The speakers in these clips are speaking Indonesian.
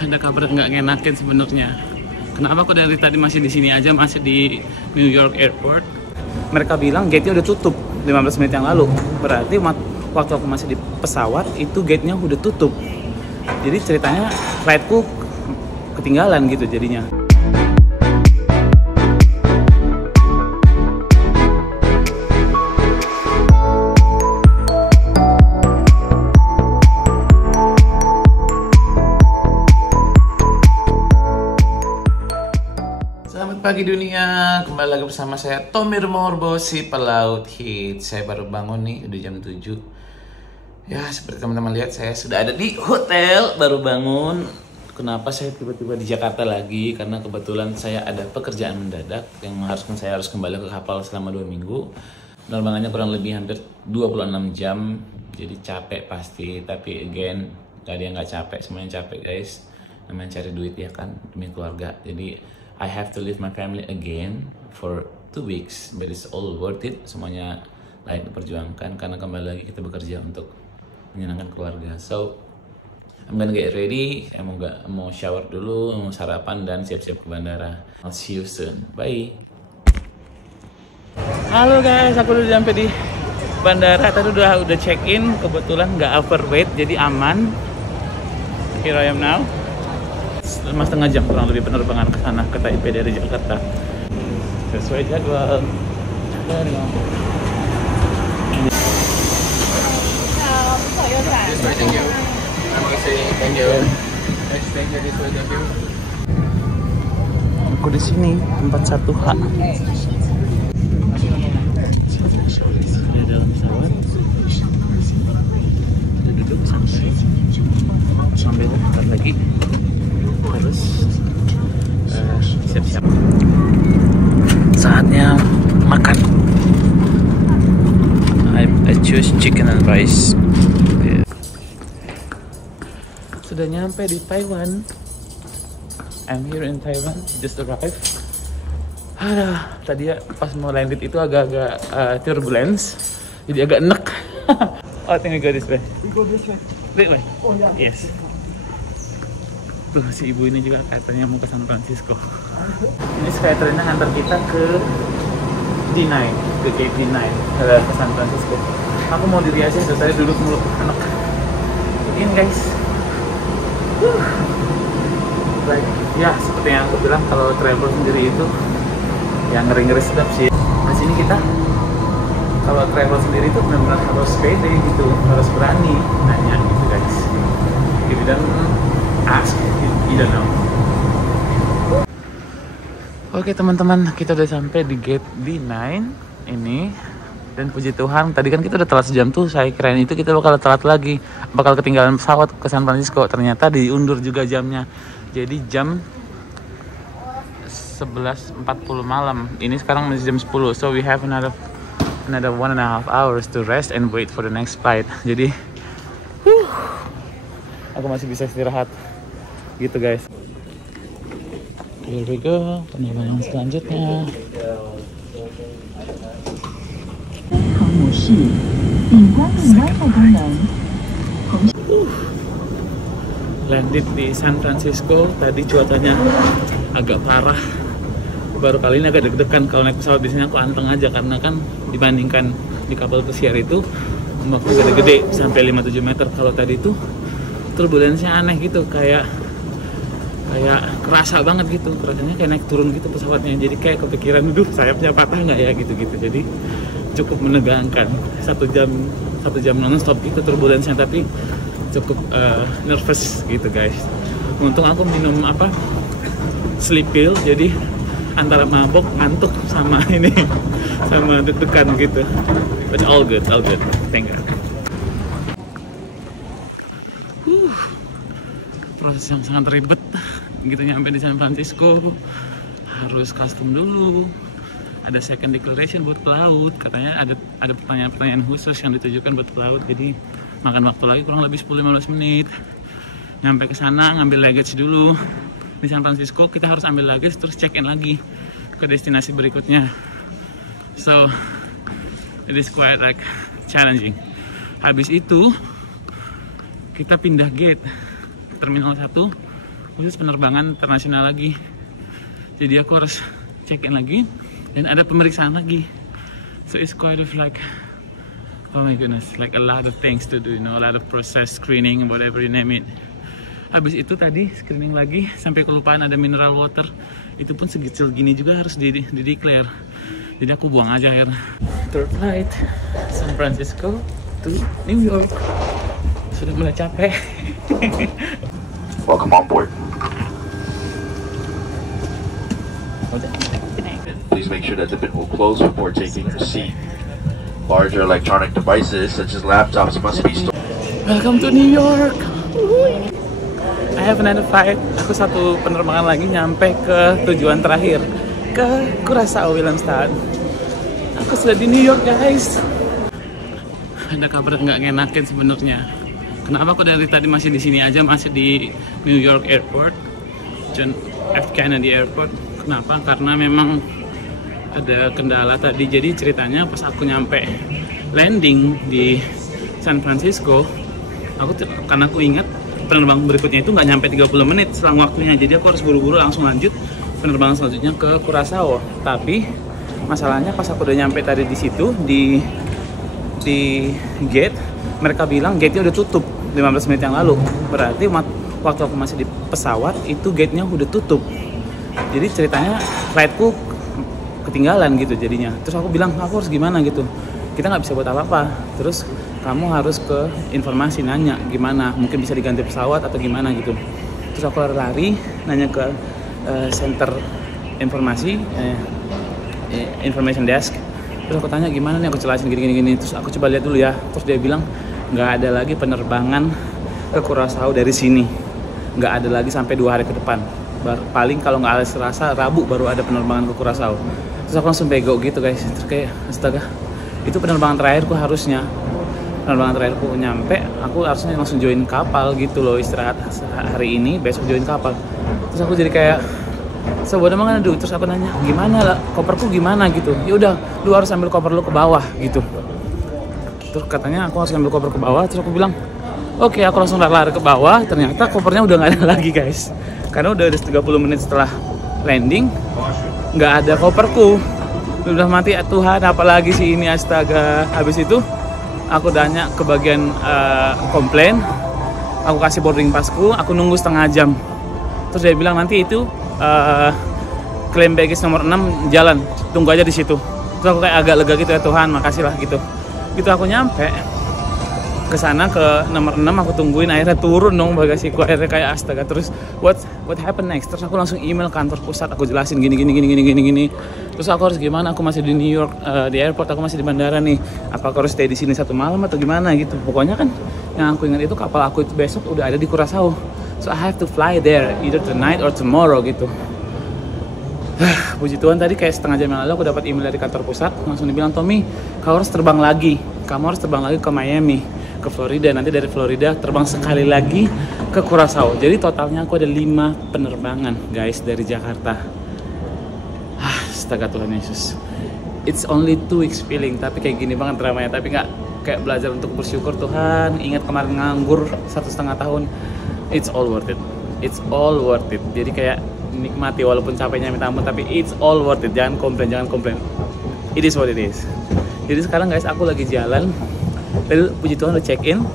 ada kabar nggak ngenakin sebenarnya. Kenapa aku dari tadi masih di sini aja, masih di New York Airport? Mereka bilang gate-nya udah tutup 15 menit yang lalu. Berarti waktu aku masih di pesawat itu gate-nya udah tutup. Jadi ceritanya flight-ku ketinggalan gitu jadinya. Selamat pagi dunia, kembali lagi bersama saya Tomir Morbo, si pelaut hit. Saya baru bangun nih, udah jam 7. Ya seperti teman-teman lihat, saya sudah ada di hotel, baru bangun. Kenapa saya tiba-tiba di Jakarta lagi? Karena kebetulan saya ada pekerjaan mendadak yang saya harus kembali ke kapal selama 2 minggu. Penerbangannya kurang lebih hampir 26 jam, jadi capek pasti. Tapi again, gak ada yang gak capek, semuanya capek guys. Namanya cari duit ya kan, demi keluarga. Jadi I have to leave my family again for 2 weeks, but it's all worth it. Semuanya layak diperjuangkan karena kembali lagi kita bekerja untuk menyenangkan keluarga. So I'm gonna get ready. Mau shower dulu, mau sarapan dan siap-siap ke bandara. I'll see you soon. Bye. Halo guys, aku udah sampai di bandara. Tadi udah check in. Kebetulan nggak overweight, jadi aman. Here I am now. 5,5 jam kurang lebih penerbangan ke sana, ke Taipei dari Jakarta. Sesuai jadwal. Aku di sini tempat 1H. Di dalam pesawat. Duduk sambil bentar lagi harus siap-siap. Saatnya makan. I choose chicken and rice. Yeah. Sudah nyampe di Taiwan. I'm here in Taiwan, just arrived. Tadi ya pas mau landed itu agak-agak turbulence, jadi agak enek. Oh, I think we go this way. We go this way. This way? Oh yeah. Yes. Tuh si ibu ini juga katanya mau ke San Francisco. Ini Skytrainnya ngantar kita ke D9, ke gate D9 ke San Francisco. Aku mau diri aja, saya duduk mulu anak. Begini guys. Baik. Ya seperti yang aku bilang, kalau travel sendiri itu yang ngeri-ngeri sedap sih. Di sini kita kalau travel sendiri itu benar-benar harus pede gitu, harus berani nanya gitu guys. If you don't ask, you don't know. Oke teman-teman, kita udah sampai di gate D9 ini. Dan puji Tuhan, tadi kan kita udah telat sejam tuh. Saya kirain itu kita bakal telat lagi, bakal ketinggalan pesawat ke San Francisco. Ternyata diundur juga jamnya. Jadi jam 11.40 malam. Ini sekarang masih jam 10. So we have another 1.5 hours to rest and wait for the next flight. Jadi aku masih bisa istirahat gitu guys. Here we go, penerbangan selanjutnya. Landed di San Francisco. Tadi cuacanya agak parah. Baru kali ini agak deg-degan. Kalau naik pesawat biasanya aku anteng aja, karena kan dibandingkan di kapal pesiar itu ombaknya gede-gede sampai 5-7 meter. Kalau tadi itu turbulensinya aneh gitu, kayak kerasa banget gitu, rasanya kayak naik turun gitu pesawatnya. Jadi kayak kepikiran, sayapnya patah nggak ya gitu-gitu. Jadi cukup menegangkan. 1 jam non-stop gitu turbulensinya, tapi cukup nervous gitu guys. Untung aku minum sleep pill, jadi antara mabok, ngantuk, sama ini sama deg-degan gitu. But all good, thank God. Proses yang sangat ribet gitu nyampe di San Francisco. Harus custom dulu, ada second declaration buat pelaut, katanya ada pertanyaan-pertanyaan khusus yang ditujukan buat pelaut. Jadi makan waktu lagi kurang lebih 10-15 menit. Nyampe ke sana ngambil luggage dulu. Di San Francisco kita harus ambil luggage terus check in lagi ke destinasi berikutnya. So it is quite like challenging. Habis itu kita pindah gate Terminal 1 khusus penerbangan internasional lagi. Jadi aku harus check in lagi dan ada pemeriksaan lagi. So it's quite of like, oh my goodness, like a lot of things to do, you know, a lot of process, screening, whatever you name it. Habis itu tadi screening lagi sampai kelupaan ada mineral water. Itu pun segecil gini juga harus di-declare. Jadi aku buang aja akhirnya. Third flight San Francisco to New York. Sudah mulai capek. Welcome on board. Please make sure that the bin will close before taking your seat. Larger electronic devices such as laptops must be stored. Welcome to New York. I have another flight. Aku satu penerbangan lagi nyampe ke tujuan terakhir, ke Curaçao Willemstad. Aku sudah di New York, guys. Ada kabar nggak ngenakin sebenarnya. Kenapa aku dari tadi masih di sini aja, masih di New York Airport, John F. Kennedy Airport. Kenapa? Karena memang ada kendala tadi. Jadi ceritanya pas aku nyampe landing di San Francisco, karena aku ingat penerbangan berikutnya itu nggak nyampe 30 menit selang waktunya. Jadi aku harus buru-buru langsung lanjut penerbangan selanjutnya ke Curaçao. Tapi masalahnya pas aku udah nyampe tadi di situ di gate, mereka bilang gate-nya udah tutup 15 menit yang lalu. Berarti waktu aku masih di pesawat itu gate-nya udah tutup. Jadi ceritanya flightku ketinggalan gitu jadinya. Terus aku bilang, aku harus gimana gitu, kita nggak bisa buat apa-apa. Terus kamu harus ke informasi nanya gimana, mungkin bisa diganti pesawat atau gimana gitu. Terus aku lari nanya ke center informasi, information desk. Terus aku tanya gimana nih, aku jelasin gini. Terus aku coba lihat dulu ya. Terus dia bilang nggak ada lagi penerbangan ke Curaçao dari sini, nggak ada lagi sampai 2 hari ke depan. Paling kalau nggak ada Selasa, Rabu baru ada penerbangan ke Curaçao. Terus aku langsung bego gitu guys. Terus kayak astaga, itu penerbangan terakhirku harusnya. Penerbangan terakhirku nyampe, aku harusnya langsung join kapal gitu loh, istirahat hari ini, besok join kapal. Terus aku jadi kayak sebodoh banget. Terus aku nanya gimana lah, koperku gimana gitu. Ya udah, lu harus ambil koper lu ke bawah gitu. Terus katanya aku harus ambil koper ke bawah. Terus aku bilang oke, aku langsung lari ke bawah. Ternyata kopernya udah nggak ada lagi guys, karena udah 30 menit setelah landing nggak ada koperku. Udah mati Tuhan, apalagi sih ini, astaga. Habis itu aku tanya ke bagian komplain, aku kasih boarding passku, aku nunggu setengah jam. Terus dia bilang nanti itu claim baggage nomor 6 jalan, tunggu aja di situ. Terus aku kayak agak lega gitu, ya Tuhan makasih lah gitu. Gitu aku nyampe ke sana ke nomor 6, aku tungguin, akhirnya turun dong bagasiku, akhirnya kayak astaga. Terus what happen next? Terus aku langsung email kantor pusat, aku jelasin gini. Terus aku harus gimana? Aku masih di New York, di airport, aku masih di bandara nih. Apa aku harus stay di sini 1 malam atau gimana gitu? Pokoknya kan yang aku ingat itu kapal aku itu besok udah ada di Curaçao. So I have to fly there either tonight or tomorrow gitu. Puji Tuhan tadi kayak setengah jam yang lalu aku dapat email dari kantor pusat, langsung dibilang, Tommy, kamu harus terbang lagi ke Miami, ke Florida. Nanti dari Florida terbang sekali lagi ke Curaçao. Jadi totalnya aku ada 5 penerbangan guys dari Jakarta. Astaga Tuhan Yesus. It's only 2 weeks feeling, tapi kayak gini banget dramanya. Tapi nggak kayak belajar untuk bersyukur. Tuhan, ingat kemarin nganggur 1,5 tahun. It's all worth it. It's all worth it. Jadi kayak nikmati walaupun capeknya minta ampun, tapi it's all worth it. Jangan komplain. It is what it is. Jadi sekarang guys aku lagi jalan. Tadi puji Tuhan udah check in,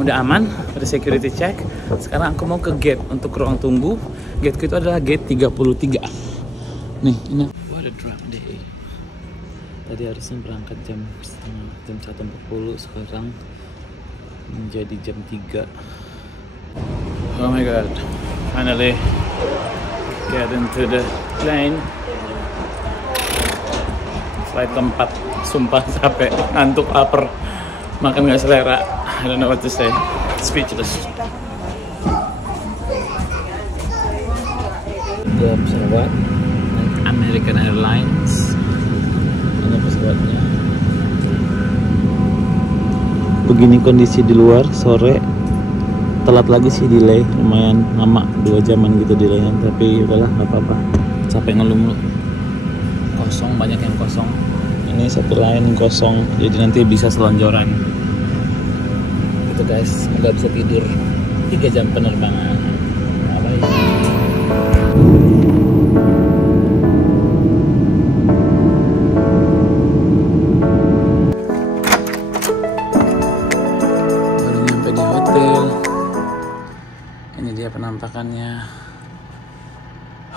udah aman, ada security check. Sekarang aku mau ke gate untuk ruang tunggu. Gateku itu adalah gate 33. Nih, ini. What a drop day. Tadi harusnya berangkat jam 1.40, sekarang menjadi jam 3. Oh my god, finally get into the plane. Flight keempat, sumpah capek, ngantuk, lapar, makan gak selera. I don't know what to say, speechless. Ke pesawat American Airlines. Ini pesawatnya. Begini kondisi di luar, sore. Telat lagi sih, delay lumayan lama, 2 jaman gitu delaynya, tapi udahlah nggak apa-apa, capek ngeluh-ngeluh. Kosong, banyak yang kosong. Ini satu lain kosong, jadi nanti bisa selonjoran gitu guys. Nggak bisa tidur 3 jam penerbangan. Bye. Ini dia penampakannya.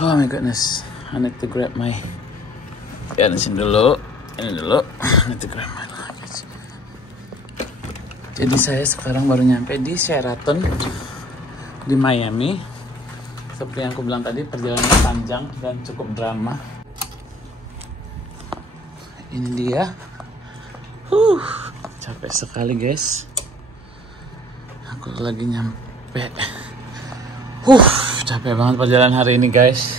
Oh my goodness, I need to grab my. Ya, di sini dulu. Ini dulu. I need to grab my luggage. Jadi saya sekarang baru nyampe di Sheraton di Miami. Seperti yang aku bilang tadi, perjalanan panjang dan cukup drama. Ini dia. Capek sekali guys. Aku lagi nyampe. Capek banget perjalanan hari ini guys.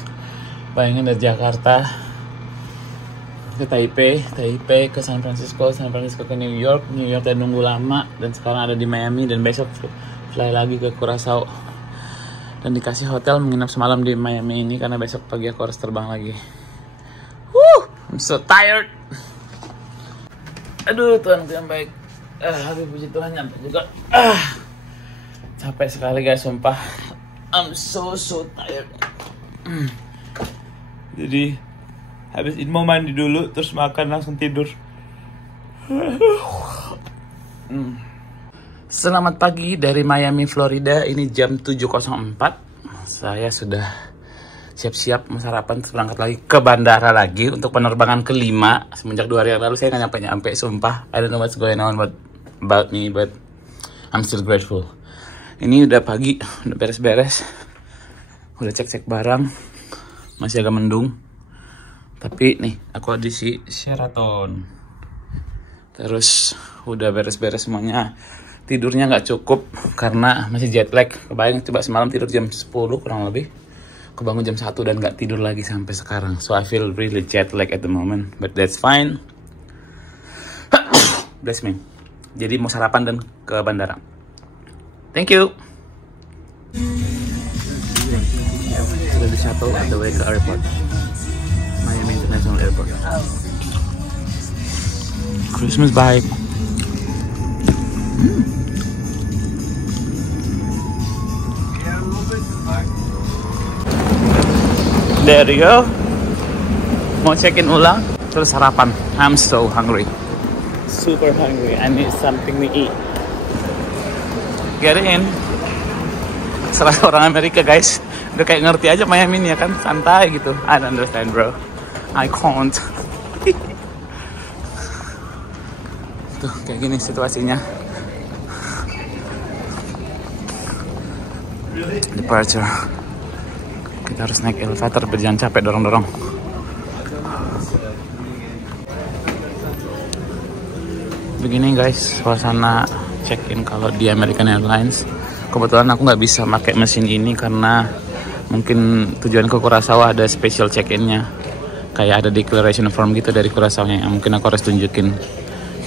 Bayangin dari Jakarta ke Taipei ke San Francisco ke New York dan nunggu lama, dan sekarang ada di Miami, dan besok fly lagi ke Curaçao, dan dikasih hotel menginap semalam di Miami ini karena besok pagi aku harus terbang lagi. I'm so tired. Aduh, Tuhan yang baik. Aduh, puji Tuhan nyampe juga. Capek sekali guys, sumpah. I'm so tired. Jadi habis ini mau mandi dulu, terus makan, langsung tidur. Selamat pagi dari Miami, Florida. Ini jam 7.04. Saya sudah siap-siap mau sarapan, berangkat lagi ke bandara lagi untuk penerbangan kelima. Semenjak 2 hari yang lalu saya nggak nyampe, sumpah. I don't know what's going on about me, but I'm still grateful. Ini udah pagi, udah beres-beres. Udah cek-cek barang. Masih agak mendung. Tapi nih, aku di Sheraton. Terus udah beres-beres semuanya. Tidurnya nggak cukup karena masih jet lag. Kebayang coba semalam tidur jam 10 kurang lebih. Kebangun jam 1 dan nggak tidur lagi sampai sekarang. So I feel really jet lag at the moment, but that's fine. Bless me. Jadi mau sarapan dan ke bandara. Thank you. Sudah di shuttle on the way ke airport. Miami International Airport. Christmas vibe. There you go. Mau check-in ulang, terus sarapan. I'm so hungry. Super hungry. I need something to eat. Get in. Serah orang Amerika guys. Udah kayak ngerti aja Miami ini ya kan. Santai gitu. I don't understand bro. I can't. Tuh kayak gini situasinya. Departure. Kita harus naik elevator, berjalan capek dorong-dorong. Begini guys suasana check-in kalau di American Airlines. Kebetulan aku nggak bisa pakai mesin ini karena mungkin tujuan ke Curaçao ada special check-innya. Kayak ada declaration form gitu dari Curaçao-nya yang mungkin aku harus tunjukin.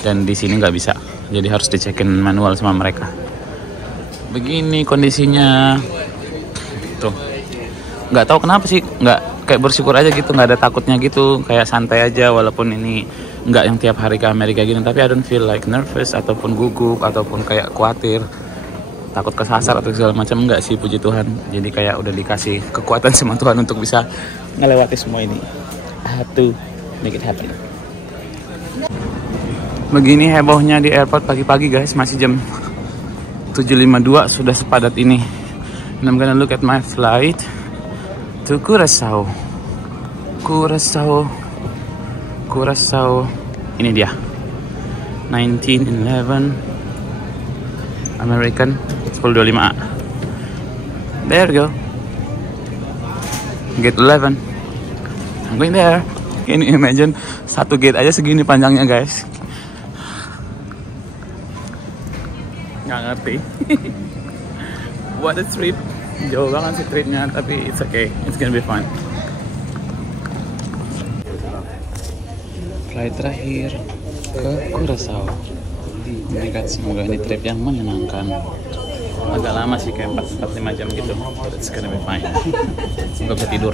Dan di sini nggak bisa. Jadi harus di-check-in manual sama mereka. Begini kondisinya. Tuh. Nggak tahu kenapa sih, nggak kayak bersyukur aja gitu, nggak ada takutnya gitu, kayak santai aja walaupun ini nggak yang tiap hari ke Amerika gini, tapi I don't feel like nervous ataupun gugup ataupun kayak khawatir takut kesasar atau segala macam, nggak sih, puji Tuhan. Jadi kayak udah dikasih kekuatan sama Tuhan untuk bisa ngelewati semua ini. I have to make it happen. Begini hebohnya di airport pagi-pagi guys, masih jam 7.52 sudah sepadat ini. And I'm gonna look at my flight to Curaçao. Ini dia 1911 American 1025A. There you go. Gate 11. I'm going there. Can you imagine satu gate aja segini panjangnya guys. Nggak ngerti. What a trip. Jauh banget sih tripnya, tapi it's okay, it's gonna be fun. Flight terakhir ke Curaçao. Meningkat, semoga ini trip yang menyenangkan. Agak lama sih, kayak 4-5 jam gitu, but it's gonna be fine. Semoga bisa tidur.